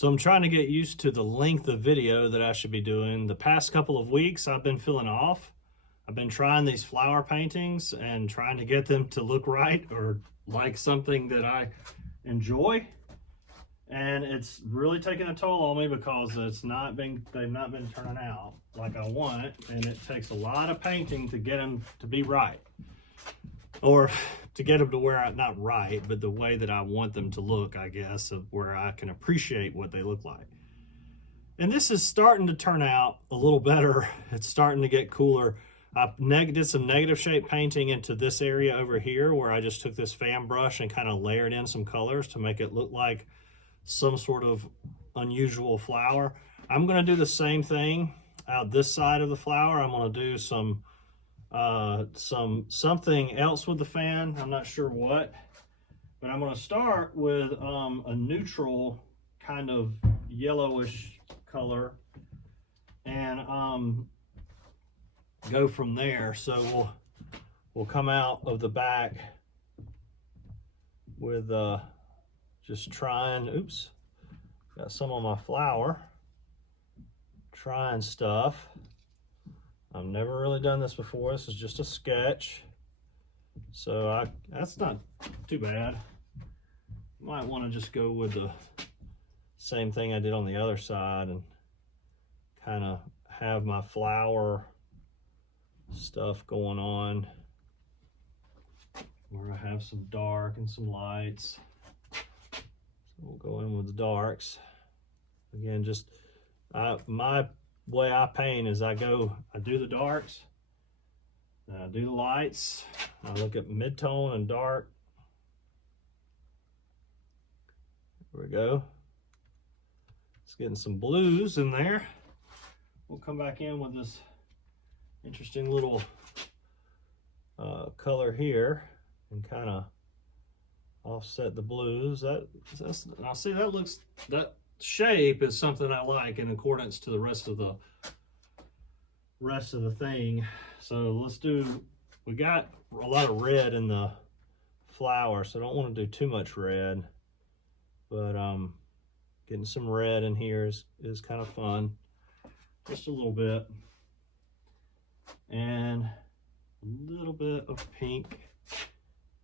So I'm trying to get used to the length of video that I should be doing. The past couple of weeks, I've been feeling off. I've been trying these flower paintings and trying to get them to look right or like something that I enjoy. And it's really taking a toll on me because they've not been turning out like I want. And it takes a lot of painting to get them to be right. Or to get them to where not right, but the way that I want them to look, I guess, of where I can appreciate what they look like. And this is starting to turn out a little better. It's starting to get cooler. I did some negative shape painting into this area over here where I just took this fan brush and kind of layered in some colors to make it look like some sort of unusual flower. I'm going to do the same thing out this side of the flower. I'm going to do something else with the fan. I'm not sure what, but I'm going to start with a neutral kind of yellowish color and go from there. So we'll come out of the back with just trying, oops, got some on my flower, trying stuff. I've never really done this before. This is just a sketch. So that's not too bad. Might want to just go with the same thing I did on the other side and kind of have my flower stuff going on where I have some dark and some lights. So we'll go in with the darks. Again, just my way I paint is I do the darks, I do the lights, I look at mid-tone and dark. There we go. It's getting some blues in there. We'll come back in with this interesting little color here and kind of offset the blues. Now see, that shape is something I like in accordance to the rest of the thing. So we got a lot of red in the flower, so I don't want to do too much red, but getting some red in here is kind of fun, just a little bit, and a little bit of pink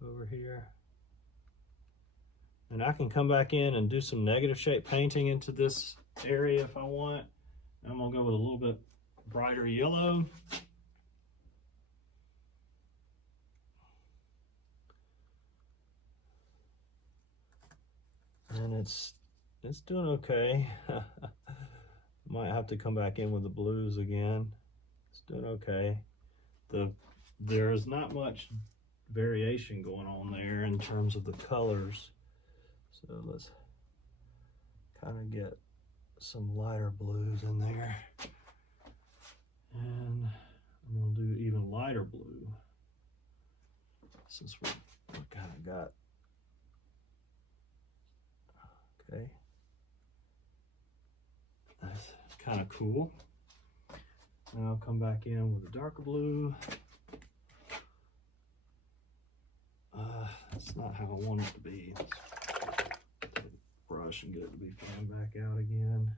over here. And I can come back in and do some negative shape painting into this area if I want. I'm gonna go with a little bit brighter yellow. And it's doing okay. Might have to come back in with the blues again. It's doing okay. There's not much variation going on there in terms of the colors. So let's kind of get some lighter blues in there. And I'm going to do even lighter blue since we kind of got, okay. That's kind of cool. Now I'll come back in with a darker blue. That's not how I want it to be. Brush and get it to be fanned back out again.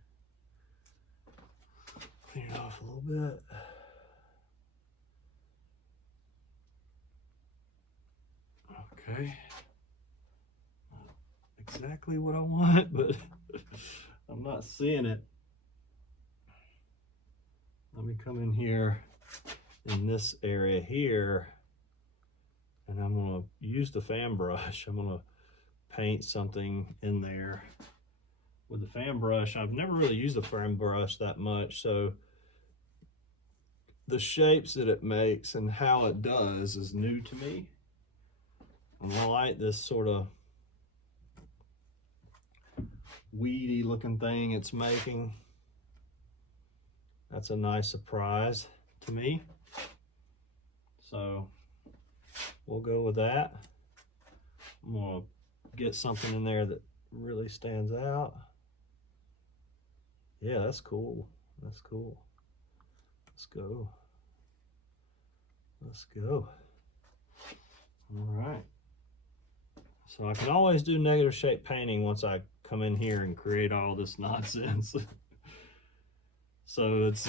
Clean it off a little bit. Okay. Not exactly what I want, but I'm not seeing it. Let me come in here in this area here, and I'm going to use the fan brush. I'm going to paint something in there with the fan brush. I've never really used the fan brush that much, so the shapes that it makes and how it does is new to me. And I like this sort of weedy looking thing it's making. That's a nice surprise to me. So we'll go with that. I'm gonna get something in there that really stands out. Yeah, that's cool. That's cool. Let's go. Let's go. All right. So I can always do negative shape painting once I come in here and create all this nonsense. So it's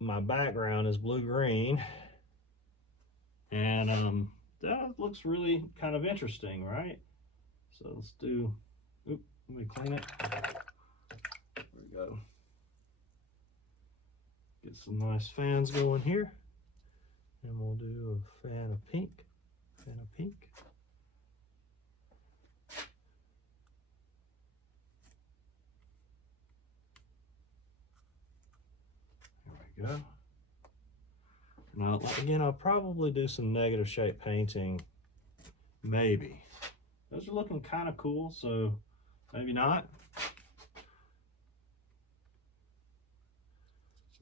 my background is blue-green, and that looks really kind of interesting, right? So let's do, let me clean it. There we go. Get some nice fans going here. And we'll do a fan of pink. Fan of pink. There we go. Now, again, I'll probably do some negative shape painting. Maybe. Those are looking kind of cool, so maybe not.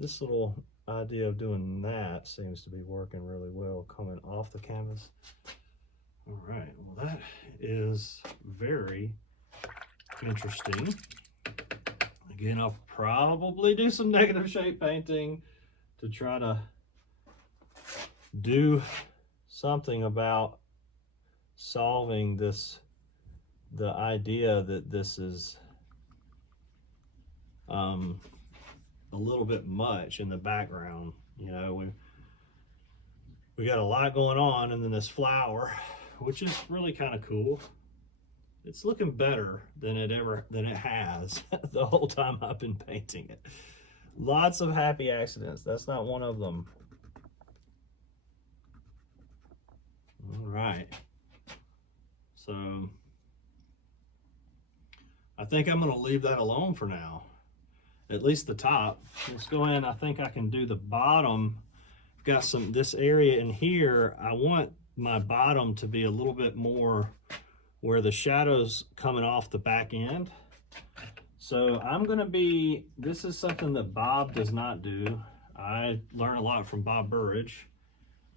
This little idea of doing that seems to be working really well coming off the canvas. All right, well, that is very interesting. Again, I'll probably do some negative shape painting to try to do something about solving this, the idea that this is a little bit much in the background. You know, we got a lot going on, and then this flower, which is really kind of cool. It's looking better than it has the whole time I've been painting it. Lots of happy accidents. That's not one of them. All right. So I think I'm going to leave that alone for now. At least the top. Let's go in. I think I can do the bottom. Got this area in here. I want my bottom to be a little bit more where the shadow's coming off the back end. So I'm gonna be, this is something that Bob does not do. I learn a lot from Bob Burridge.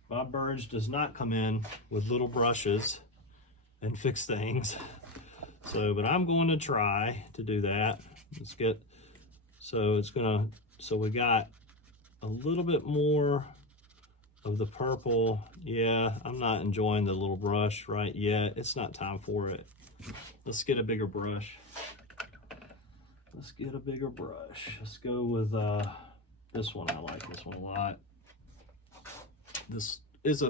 Bob Burridge does not come in with little brushes and fix things. So, but I'm going to try to do that. Let's get, so we got a little bit more of the purple. Yeah, I'm not enjoying the little brush right yet. It's not time for it. Let's get a bigger brush. Let's get a bigger brush. Let's go with this one. I like this one a lot. This is a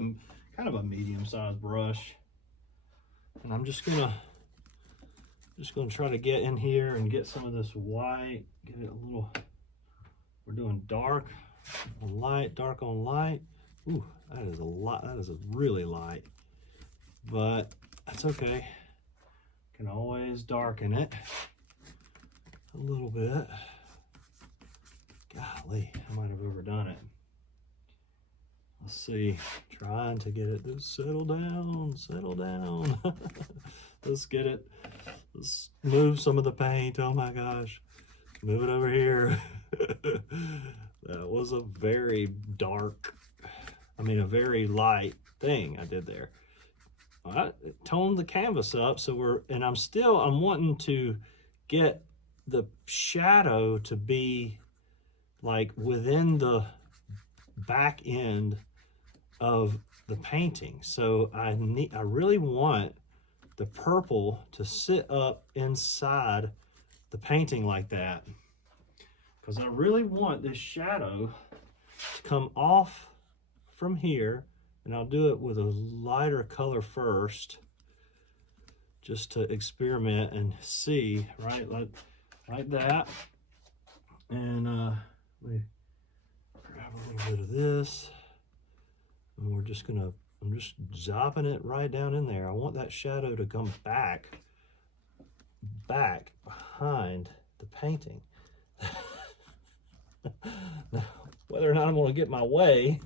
kind of a medium-sized brush. And I'm just gonna try to get in here and get some of this white, get it a little, we're doing dark on light, dark on light. Ooh, that is a lot, that is a really light, but that's okay. Can always darken it a little bit. Golly, I might have overdone it. Let's see, trying to get it to settle down, settle down. Let's get it, let's move some of the paint. Oh my gosh, move it over here. That was a very dark, a very light thing I did there. I toned the canvas up, so I'm wanting to get the shadow to be like within the back end of the painting. So I really want the purple to sit up inside the painting like that, because I really want this shadow to come off from here, and I'll do it with a lighter color first just to experiment and see, right, like that. And we grab a little bit of this, and I'm just zopping it right down in there. I want that shadow to come back behind the painting. Now, whether or not I'm going to get my way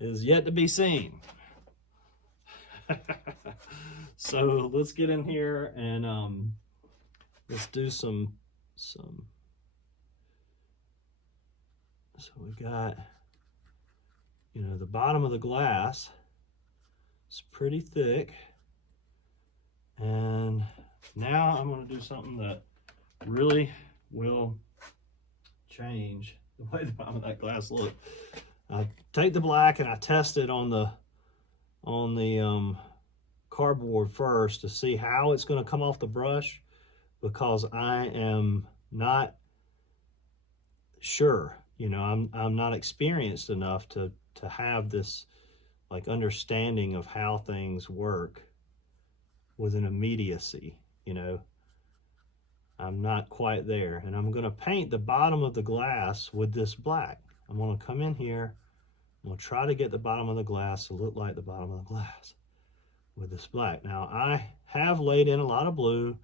is yet to be seen. So let's get in here and let's do some. So we got, the bottom of the glass is pretty thick, and now I'm going to do something that really will change the way the bottom of that glass looks. I take the black and I test it on the cardboard first to see how it's going to come off the brush. because I am not sure. You know, I'm not experienced enough to have this like understanding of how things work with an immediacy. You know, I'm not quite there, and I'm going to paint the bottom of the glass with this black. I'm going to come in here. I'm going to try to get the bottom of the glass to look like the bottom of the glass with this black. Now, I have laid in a lot of blue,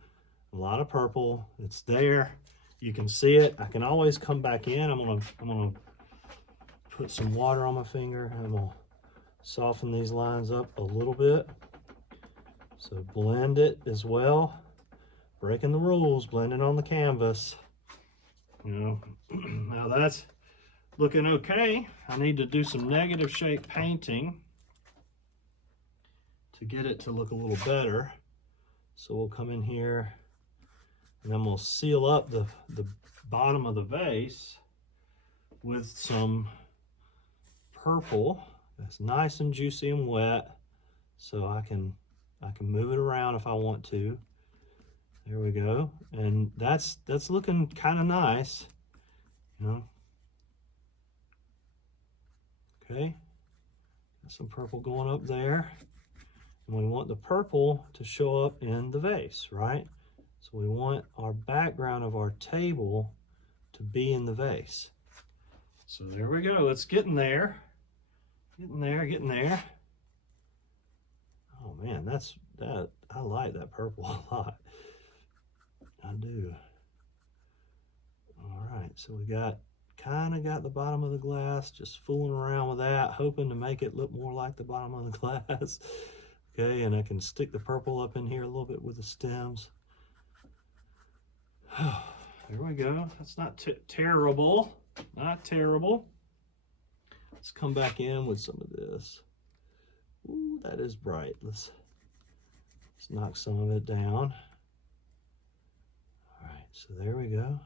a lot of purple. It's there. You can see it. I can always come back in. I'm gonna put some water on my finger, and I'm gonna soften these lines up a little bit. So blend it as well. Breaking the rules, blending on the canvas. You know, now that's looking okay. I need to do some negative shape painting to get it to look a little better. So we'll come in here and I'm gonna seal up the bottom of the vase with some purple that's nice and juicy and wet, so I can move it around if I want to. There we go, and that's looking kind of nice, you know. Okay, got some purple going up there, and we want the purple to show up in the vase, right? So we want our background of our table to be in the vase. So there we go. It's getting there. Getting there, getting there. Oh man, I like that purple a lot. I do. All right, so we kind of got the bottom of the glass, just fooling around with that, hoping to make it look more like the bottom of the glass. Okay, and I can stick the purple up in here a little bit with the stems. There we go. That's not terrible. Not terrible. Let's come back in with some of this. Ooh, that is bright. Let's knock some of it down. All right, so there we go.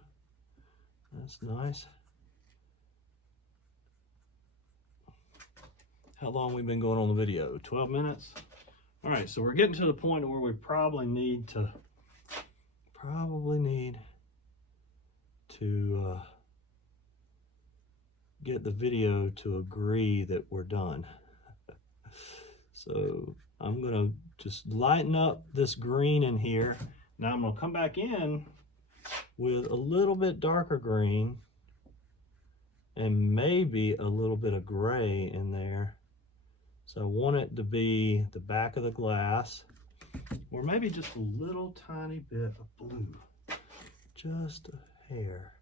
That's nice. How long we been going on the video? 12 minutes? All right, so we're getting to the point where we probably need to get the video to agree that we're done. So I'm gonna just lighten up this green in here. Now I'm gonna come back in with a little bit darker green and maybe a little bit of gray in there. So I want it to be the back of the glass, or maybe just a little tiny bit of blue, just a hair,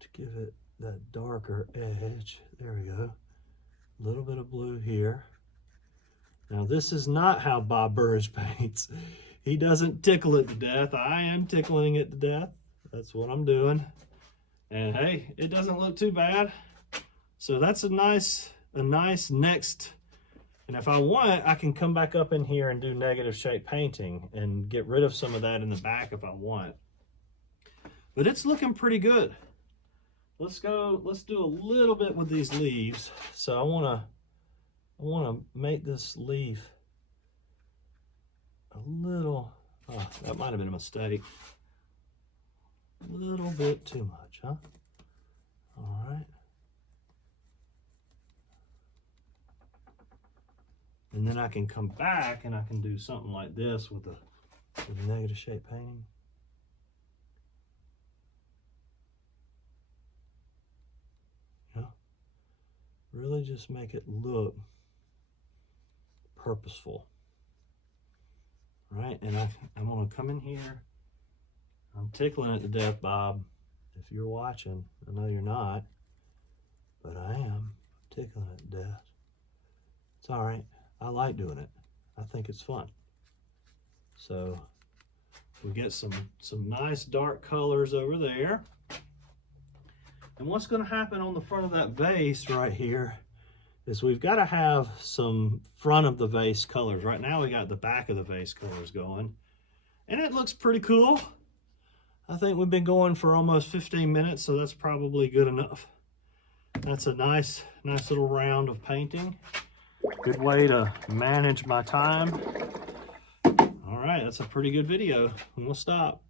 to give it that darker edge. There we go. A little bit of blue here. Now this is not how Bob Burridge paints. He doesn't tickle it to death. I am tickling it to death. That's what I'm doing. And hey, it doesn't look too bad. So that's a nice next. And if I want, I can come back up in here and do negative shape painting and get rid of some of that in the back if I want. But it's looking pretty good. Let's do a little bit with these leaves. So I wanna make this leaf a little, oh, that might have been a mistake. A little bit too much, huh? All right. And then I can come back and I can do something like this with the negative shape painting. Yeah. Really just make it look purposeful. Right? And I'm gonna come in here. I'm tickling it to death, Bob. If you're watching, I know you're not, but I am tickling it to death. It's all right. I like doing it. I think it's fun. So we get some nice dark colors over there. And what's going to happen on the front of that vase right here is we've got to have some front of the vase colors. Right now we got the back of the vase colors going, and it looks pretty cool. I think we've been going for almost 15 minutes, so that's probably good enough. That's a nice little round of painting. Good way to manage my time. All All right, that's a pretty good video. And we'll stop.